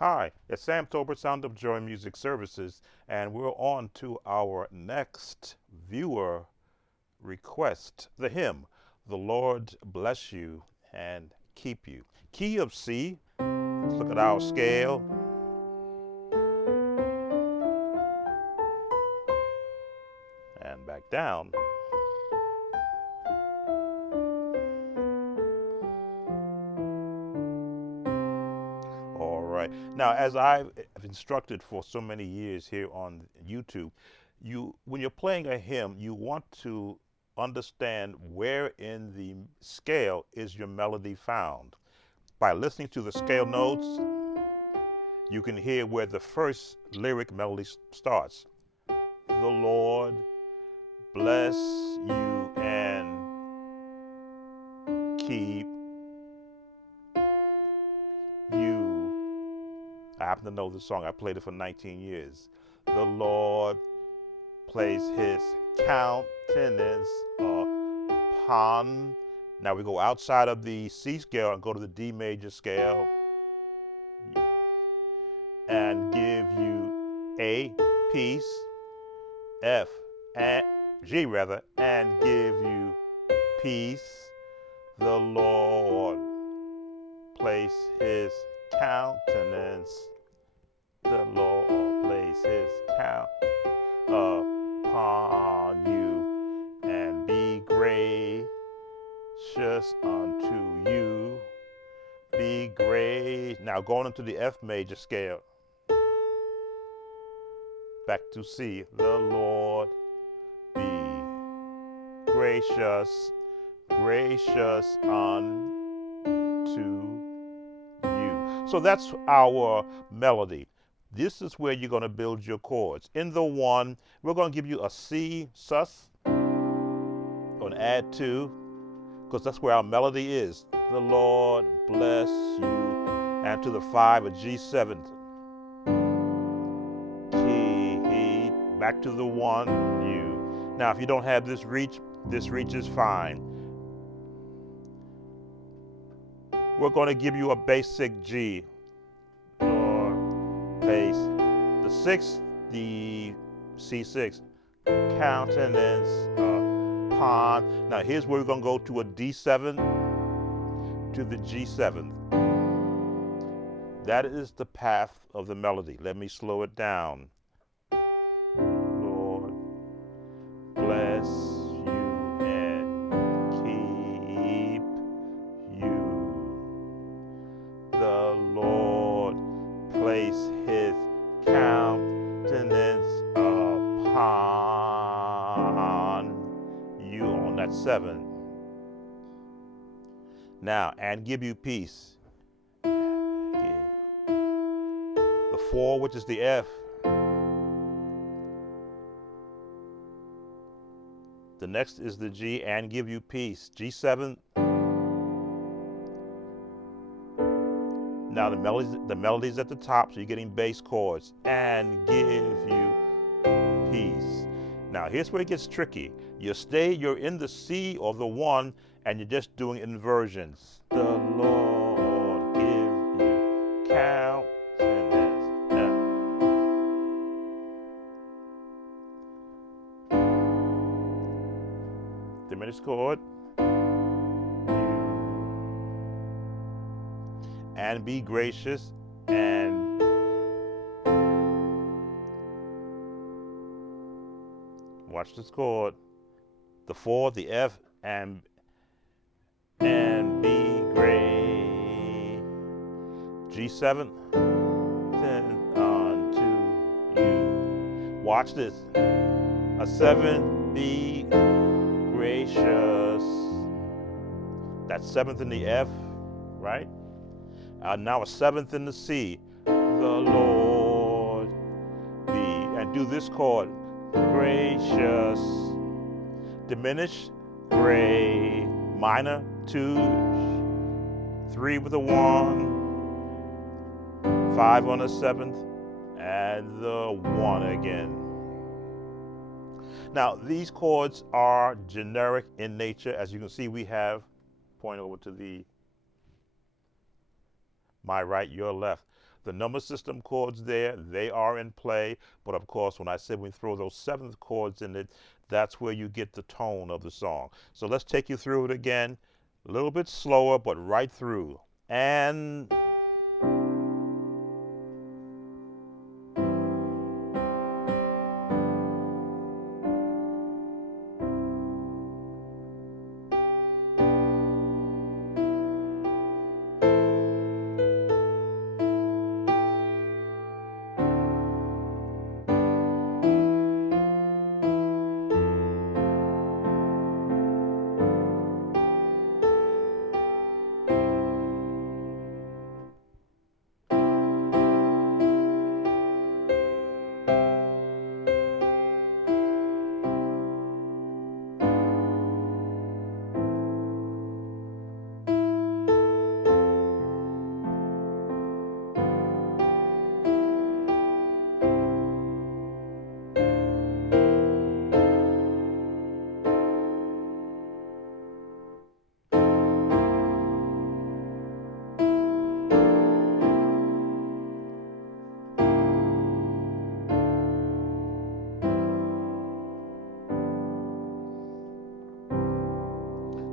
Hi, it's Sam Tober, Sound of Joy Music Services, and we're on to our next viewer request, the hymn, The Lord Bless You and Keep You. Key of C, let's look at our scale, and back down. All right. Now, as I've instructed for so many years here on YouTube, when you're playing a hymn, you want to understand where in the scale is your melody found. By listening to the scale notes, you can hear where the first lyric melody starts. The Lord bless you and keep you. I happen to know the song. I played it for 19 years. The Lord place his countenance upon. Now we go outside of the C scale and go to the D major scale and give you A, peace, F, and G rather, and give you peace. The Lord place his countenance. The Lord place his countenance upon you and be gracious unto you. Be great. Now going into the F major scale. Back to C. The Lord be gracious, gracious unto you. So that's our melody. This is where you're going to build your chords. In the one, we're going to give you a C sus, or an add to, because that's where our melody is. The Lord bless you. And to the 5, a G7. Key. Back to the 1, you. Now, if you don't have this reach is fine. We're going to give you a basic G. Pace. The 6th, the C6, countenance upon. Now here's where we're going to go to a D7 to the G7. That is the path of the melody. Let me slow it down. Lord, bless you and keep you. The Lord place his countenance upon you on that 7. Now, and give you peace. The 4, which is the F. The next is the G, and give you peace. G7. Now the melody's at the top, so you're getting bass chords. And give you peace. Now here's where it gets tricky. You're in the C or the 1, and you're just doing inversions. The Lord give you countenance. Diminished chord. And be gracious and watch this chord. The 4, the F, and be great. G7 unto you. Watch this. A 7, be gracious. That's 7th in the F, right? Now a 7th in the C. The Lord be. And do this chord. Gracious. Diminish. Gray. Minor. 2. 3 with a 1. 5 on the 7th. And the 1 again. Now these chords are generic in nature. As you can see, we have, point over to my right, your left. The number system chords there, they are in play. But of course, when I said we throw those seventh chords in it, that's where you get the tone of the song. So let's take you through it again. A little bit slower, but right through. And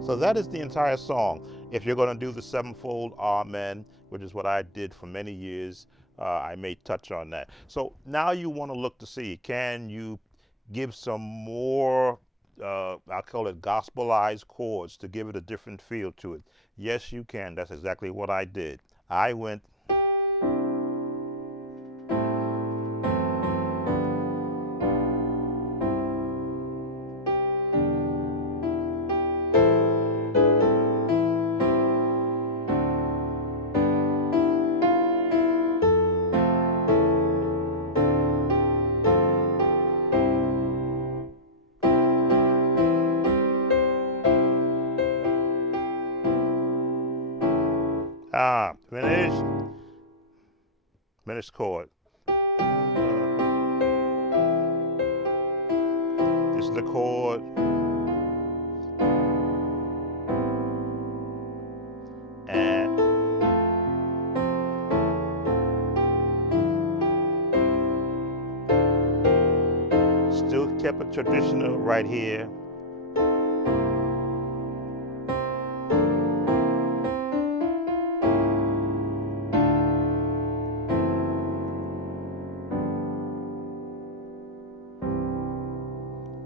so that is the entire song. If you're going to do the sevenfold Amen, which is what I did for many years, I may touch on that. So now you want to look to see, can you give some more, I'll call it gospelized chords to give it a different feel to it? Yes, you can. That's exactly what I did. I went finish, finish chord. This is the chord. And still kept it traditional right here.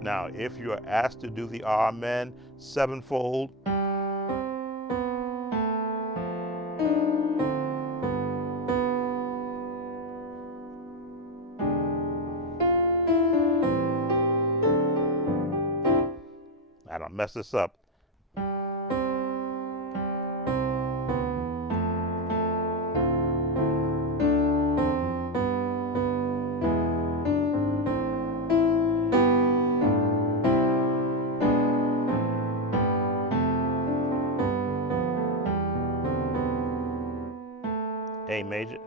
Now, if you are asked to do the Amen sevenfold, I don't mess this up. A major.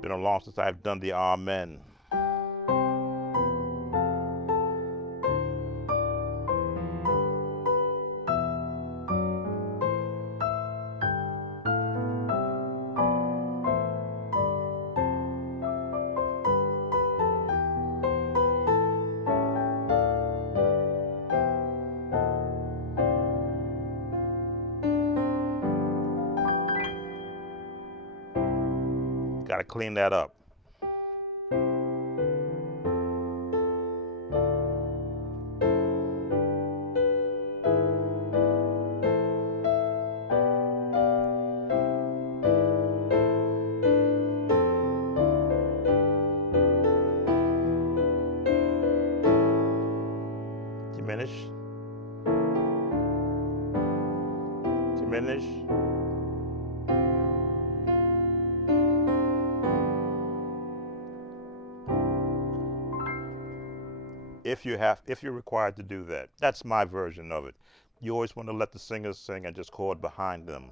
Been a long since I've done the Amen. Got to clean that up. Diminish. Diminish. If you're required to do that. That's my version of it. You always want to let the singers sing and just chord behind them.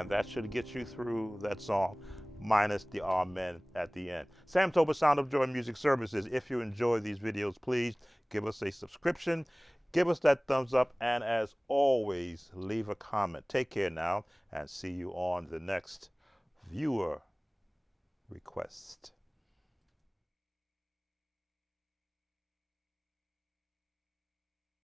and that should get you through that song, minus the amen at the end. Sam Tober, Sound of Joy Music Services. If you enjoy these videos, please give us a subscription, give us that thumbs up, and as always, leave a comment. Take care now, and see you on the next viewer request.